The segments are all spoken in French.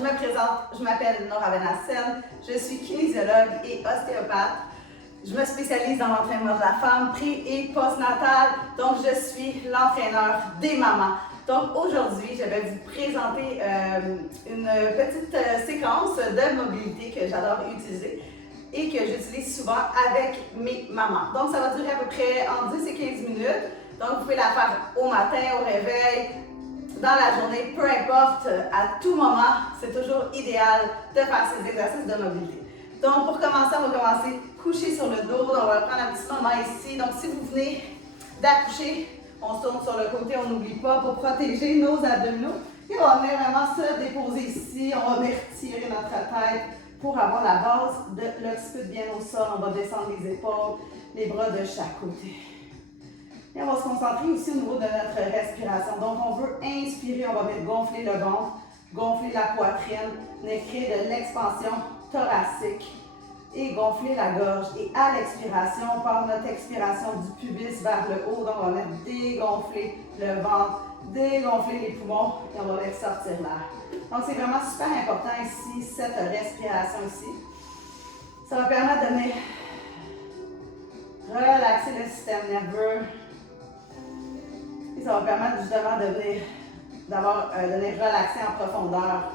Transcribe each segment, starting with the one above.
je me présente, je m'appelle Nora Benassène, je suis kinésiologue et ostéopathe. Je me spécialise dans l'entraînement de la femme, pré- et postnatal, donc je suis l'entraîneur des mamans. Donc aujourd'hui, je vais vous présenter une petite séquence de mobilité que j'adore utiliser et que j'utilise souvent avec mes mamans. Donc ça va durer à peu près entre 10 et 15 minutes. Donc vous pouvez la faire au matin, au réveil, dans la journée, peu importe, à tout moment, c'est toujours idéal de faire ces exercices de mobilité. Donc pour commencer, on va commencer couché sur le dos. On va prendre un petit moment ici. Donc si vous venez d'accoucher, on se tourne sur le côté, on n'oublie pas pour protéger nos abdominaux. Et on va venir vraiment se déposer ici. On va venir tirer notre tête pour avoir la base de l'occiput bien au sol. On va descendre les épaules, les bras de chaque côté. Et on va se concentrer aussi au niveau de notre respiration. Donc, on veut inspirer, on va venir gonfler le ventre, gonfler la poitrine, venir créer de l'expansion thoracique et gonfler la gorge. Et à l'expiration, par notre expiration du pubis vers le haut, donc on va venir dégonfler le ventre, dégonfler les poumons et on va venir sortir l'air. Donc, c'est vraiment super important ici, cette respiration ici. Ça va permettre de venir relaxer le système nerveux. Et ça va permettre justement de venir relaxer en profondeur.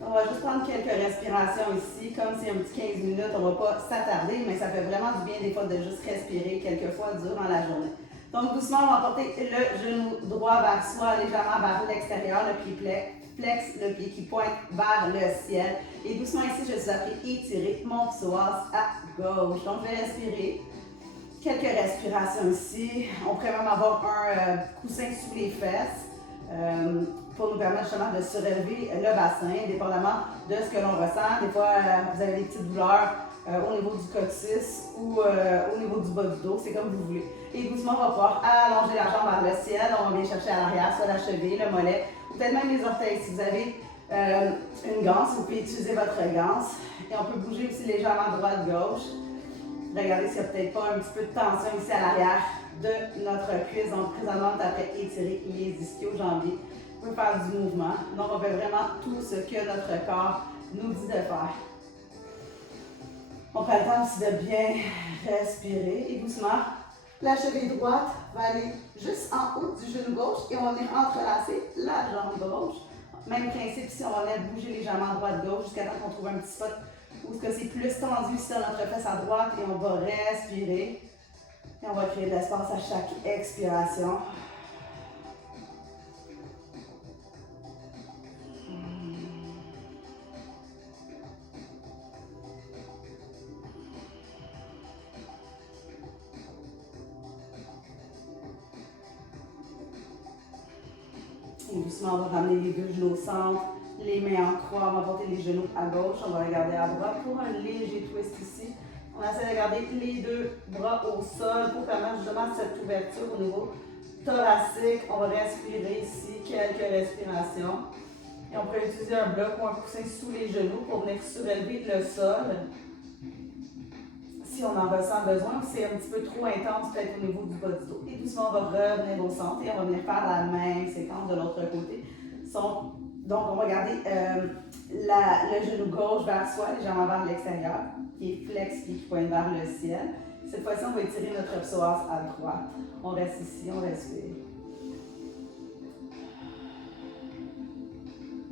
On va juste prendre quelques respirations ici, comme si un petit 15 minutes, on ne va pas s'attarder, mais ça fait vraiment du bien des fois de juste respirer quelques fois durant la journée. Donc doucement, on va porter le genou droit vers soi, légèrement vers l'extérieur, le pied flex, le pied qui pointe vers le ciel. Et doucement ici, je suis après étirer mon psoas à gauche. Donc je vais respirer. Quelques respirations ici. On pourrait même avoir un coussin sous les fesses pour nous permettre justement de surélever le bassin, dépendamment de ce que l'on ressent. Des fois, vous avez des petites douleurs au niveau du coccyx ou au niveau du bas du dos, c'est comme vous voulez. Et doucement, on va pouvoir allonger la jambe vers le ciel. On va bien chercher à l'arrière, soit la cheville, le mollet, ou peut-être même les orteils. Si vous avez une ganse, vous pouvez utiliser votre ganse. Et on peut bouger aussi légèrement droite-gauche. Regardez s'il n'y a peut-être pas un petit peu de tension ici à l'arrière de notre cuisse. Donc, présentement, on est après étirer les ischio-jambiers. On peut faire du mouvement. Donc, on fait vraiment tout ce que notre corps nous dit de faire. On prend le temps aussi de bien respirer et doucement, la cheville droite va aller juste en haut du genou gauche et on va venir entrelacer la jambe gauche. Même principe ici, on va venir bouger légèrement droite-gauche jusqu'à temps qu'on trouve un petit spot où c'est plus tendu ici dans notre fesse à droite et on va respirer. Et on va créer de l'espace à chaque expiration. Et doucement, on va ramener les deux genoux au centre, les mains en croix, on va porter les genoux à gauche, on va regarder à droite pour un léger twist ici. On essaie de garder les deux bras au sol pour permettre justement cette ouverture au niveau thoracique. On va respirer ici, quelques respirations. Et on peut utiliser un bloc ou un coussin sous les genoux pour venir surélever le sol. Si on en ressent besoin, c'est un petit peu trop intense peut-être au niveau du bas du dos. Et doucement, on va revenir au centre et on va venir faire la même séquence de l'autre côté. Donc, on va garder le genou gauche vers soi, légèrement vers l'extérieur, qui est flex, qui pointe vers le ciel. Cette fois-ci, on va étirer notre psoas à droite. On reste ici, on respire.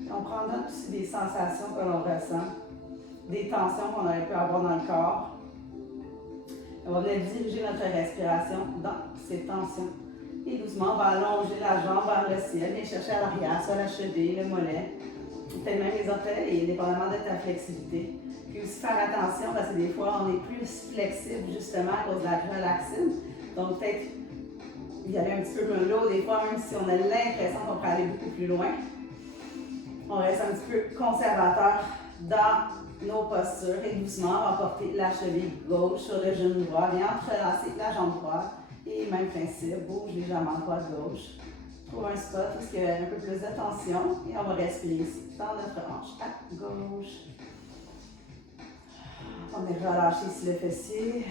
Et on prend note aussi des sensations que l'on ressent, des tensions qu'on aurait pu avoir dans le corps. On va venir diriger notre respiration dans ces tensions. Et doucement, on va allonger la jambe vers le ciel et chercher à l'arrière, soit la cheville, le mollet, peut-être même les orteils, dépendamment de ta flexibilité. Puis aussi faire attention parce que des fois, on est plus flexible justement à cause de la relaxine. Donc peut-être y aller un petit peu mollo, des fois, même si on a l'impression qu'on peut aller beaucoup plus loin. On reste un petit peu conservateur dans nos postures et doucement, on va porter la cheville gauche sur le genou droit, bien entrelacer la jambe droite et même principe, bouge légèrement droite-gauche. Trouve un spot où il y a un peu plus de tension et on va respirer ici dans notre hanche à gauche. On va relâcher ici le fessier.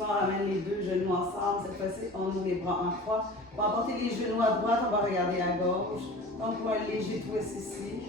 doucement, on ramène les deux genoux ensemble. Cette fois-ci, on ouvre les bras en croix. On va porter les genoux à droite, on va regarder à gauche. Donc, on va un léger twist ici.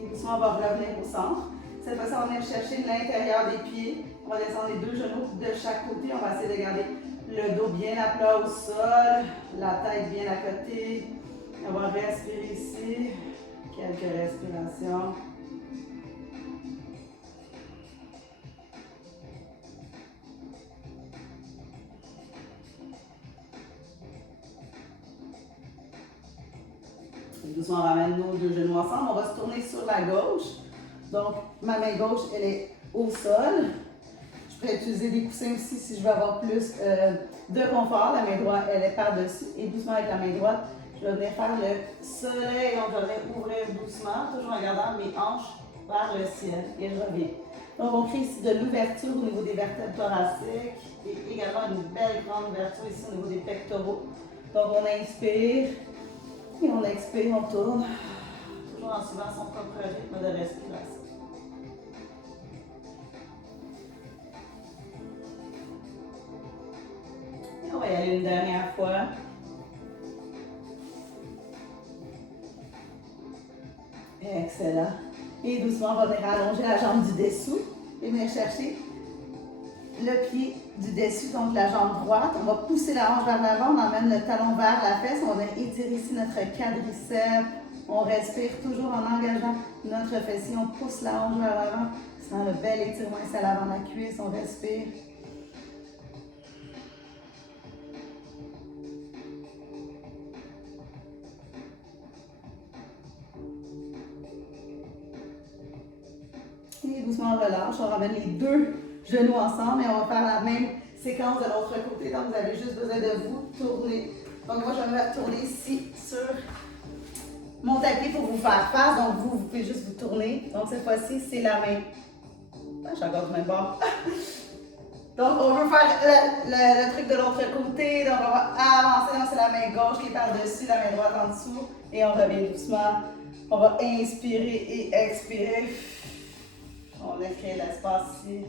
Et doucement, on va revenir au centre. Cette fois-ci, on va venir chercher l'intérieur des pieds. On va descendre les deux genoux de chaque côté. On va essayer de garder le dos bien à plat au sol, la tête bien à côté. On va respirer ici. Quelques respirations. Et doucement, on ramène nos deux genoux ensemble. On va se tourner sur la gauche. Donc, ma main gauche, elle est au sol. Je pourrais utiliser des coussins aussi si je veux avoir plus de confort. La main droite, elle est par-dessus. Et doucement, avec la main droite, je vais venir faire le soleil. On devrait ouvrir doucement, toujours en gardant mes hanches vers le ciel. Et je reviens. Donc, on crée ici de l'ouverture au niveau des vertèbres thoraciques et également une belle grande ouverture ici au niveau des pectoraux. Donc, on inspire et on expire, on tourne. Toujours en suivant son propre rythme de respiration. Et on va y aller une dernière fois. Excellent. Et doucement, on va venir allonger la jambe du dessous et venir chercher le pied du dessus, donc la jambe droite. On va pousser la hanche vers l'avant, on emmène le talon vers la fesse. On va étirer ici notre quadriceps. On respire toujours en engageant notre fessier. On pousse la hanche vers l'avant. Sans le bel étirement ici à l'avant de la cuisse, on respire. Et doucement, on relâche. On ramène les deux genoux ensemble et on va faire la même séquence de l'autre côté. Donc, vous avez juste besoin de vous tourner. Donc, moi, je vais me tourner ici sur mon tapis pour vous faire face. Donc, vous pouvez juste vous tourner. Donc, cette fois-ci, c'est la main. Ah, je suis encore du même bord. Donc, on veut faire le truc de l'autre côté. Donc, on va avancer. Donc, c'est la main gauche qui est par-dessus, la main droite en dessous. Et on revient doucement. On va inspirer et expirer. On a créé l'espace ici.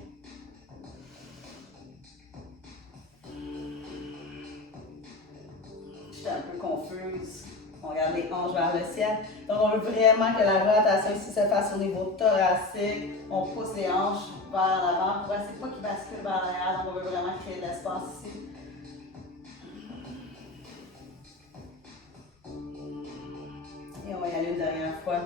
J'étais un peu confuse. On regarde les hanches vers le ciel. Donc, on veut vraiment que la rotation ici se fasse au niveau thoracique. On pousse les hanches vers l'avant. C'est pas qui bascule vers l'arrière. Donc, on veut vraiment créer de l'espace ici. Et on va y aller une dernière fois.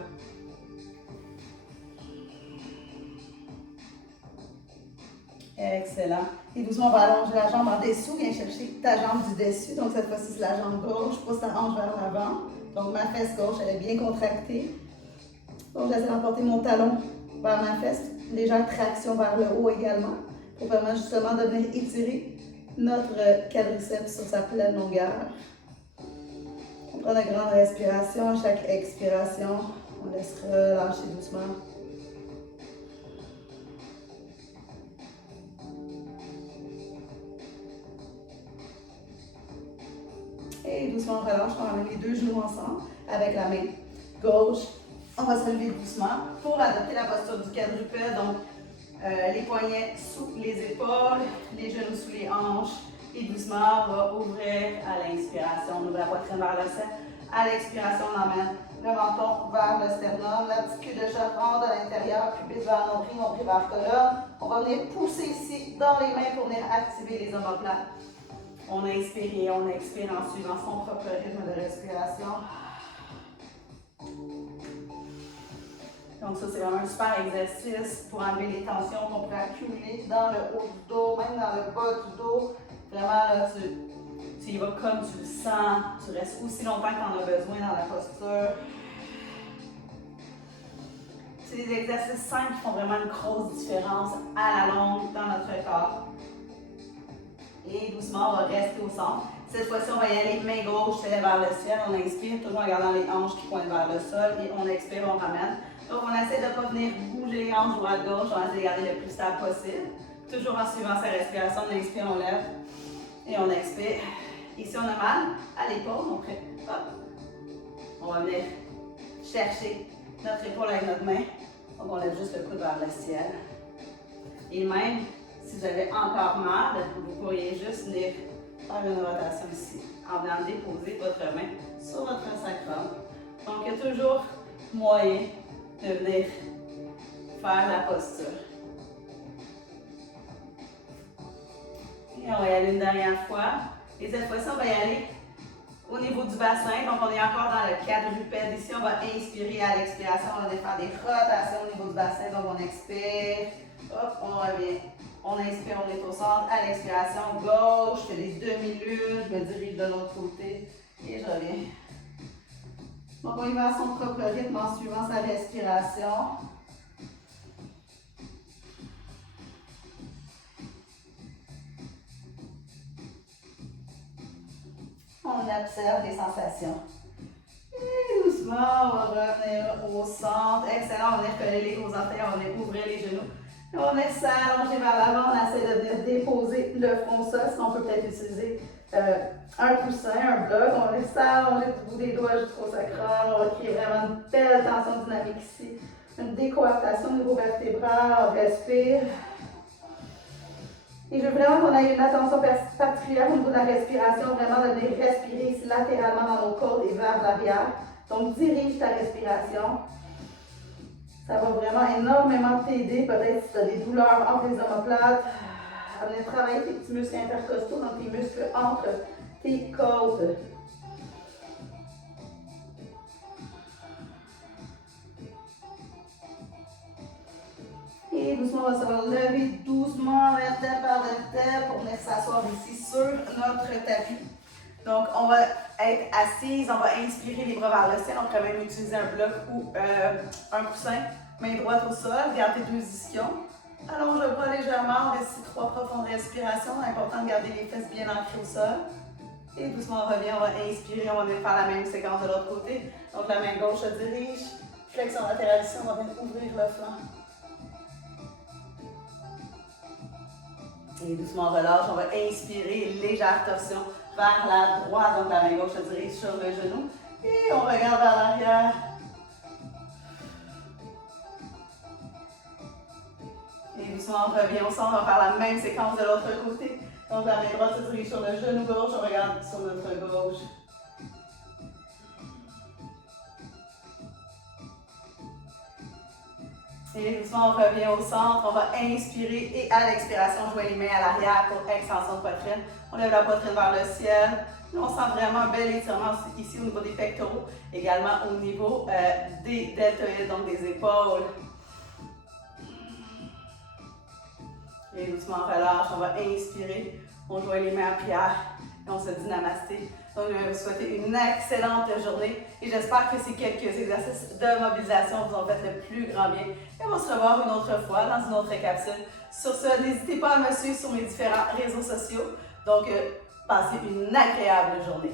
Excellent. Et doucement, on va allonger la jambe en dessous. Viens chercher ta jambe du dessus. Donc, cette fois-ci, c'est la jambe gauche. Pousse ta hanche vers l'avant. Donc, ma fesse gauche, elle est bien contractée. Donc, j'essaie d'emporter mon talon vers ma fesse. Légère traction vers le haut également. Pour permettre justement de venir étirer notre quadriceps sur sa pleine longueur. On prend une grande respiration. À chaque expiration, on laisse relâcher doucement. Et doucement, on relâche, on ramène les deux genoux ensemble avec la main gauche. On va se lever doucement pour adopter la posture du quadrupède. Donc, les poignets sous les épaules, les genoux sous les hanches. Et doucement, on va ouvrir à l'inspiration. On ouvre la poitrine vers le ciel. À l'expiration, on emmène le menton vers le sternum. La petite queue de chat rentre à l'intérieur, pubis vers nombril vers colonne. On va venir pousser ici dans les mains pour venir activer les omoplates. On inspire et on expire en suivant son propre rythme de respiration. Donc ça, c'est vraiment un super exercice pour enlever les tensions qu'on pourrait accumuler dans le haut du dos, même dans le bas du dos. Vraiment, là, tu y vas comme tu le sens. Tu restes aussi longtemps que tu en as besoin dans la posture. C'est des exercices simples qui font vraiment une grosse différence à la longue dans notre corps. Et doucement, on va rester au centre. Cette fois-ci, on va y aller main gauche, c'est vers le ciel. On inspire, toujours en gardant les hanches qui pointent vers le sol. Et on expire, on ramène. Donc, on essaie de ne pas venir bouger les hanches droite-gauche. On essaie de garder le plus stable possible. Toujours en suivant sa respiration, on inspire, on lève et on expire. Et si on a mal à l'épaule, on va venir chercher notre épaule avec notre main. Donc on lève juste le coude vers le ciel. Et même si vous avez encore mal, vous pourriez juste venir faire une rotation ici en venant déposer votre main sur votre sacrum. Donc il y a toujours moyen de venir faire la posture. Et on va y aller une dernière fois. Et cette fois-ci, on va y aller au niveau du bassin. Donc, on est encore dans le quadrupède. Ici, on va inspirer à l'expiration. On va faire des rotations au niveau du bassin. Donc, on expire. Hop, on revient. On inspire, on est au centre. À l'expiration, gauche. Je fais des demi-lunes. Je me dirige de l'autre côté. Et je reviens. Donc, on y va à son propre rythme en suivant sa respiration. On observe les sensations. Et doucement, on va revenir au centre. Excellent, on va venir coller les gros orteils, on va venir ouvrir les genoux. Et on va venir s'allonger vers l'avant, on essaie de venir déposer le front au sol. Sinon, on peut peut-être utiliser un coussin, un bloc. On va venir s'allonger du bout des doigts jusqu'au sacrum. On va créer vraiment une belle tension dynamique ici. Une décoartation au niveau vertébral, on respire. Et je veux vraiment qu'on ait une attention particulière au niveau de la respiration, vraiment de venir respirer ici latéralement dans nos côtes et vers l'arrière. Donc, dirige ta respiration. Ça va vraiment énormément t'aider, peut-être si tu as des douleurs entre les omoplates, à venir travailler tes petits muscles intercostaux, donc tes muscles entre tes côtes. Et doucement, on va se lever doucement, vertèbre par vertèbre, pour venir s'asseoir ici sur notre tapis. Donc, on va être assise, on va inspirer les bras vers le ciel. On peut même utiliser un bloc ou un coussin. Main droite au sol, garde tes deux ischions. Allonge le bras légèrement, on reste ici 3 profondes respirations. Important de garder les fesses bien ancrées au sol. Et doucement, on revient, on va inspirer, on va venir faire la même séquence de l'autre côté. Donc, la main gauche se dirige, flexion latérale ici, on va venir ouvrir le flanc. Et doucement, on relâche, on va inspirer, légère torsion vers la droite. Donc, la main gauche se dirige sur le genou. Et on regarde vers l'arrière. Et doucement, on revient au centre, on va faire la même séquence de l'autre côté. Donc, la main droite se dirige sur le genou gauche, on regarde sur notre gauche. Et doucement, on revient au centre, on va inspirer et à l'expiration, jouer les mains à l'arrière pour extension de poitrine. On lève la poitrine vers le ciel. On sent vraiment un bel étirement ici au niveau des pectoraux, également au niveau des deltoïdes, donc des épaules. Et doucement, on relâche, on va inspirer, on joint les mains en prière et on se dit namasté. Donc, je vais vous souhaiter une excellente journée et j'espère que ces quelques exercices de mobilisation vous ont fait le plus grand bien. Et on va se revoir une autre fois dans une autre capsule. Sur ce, n'hésitez pas à me suivre sur mes différents réseaux sociaux. Donc, passez une agréable journée.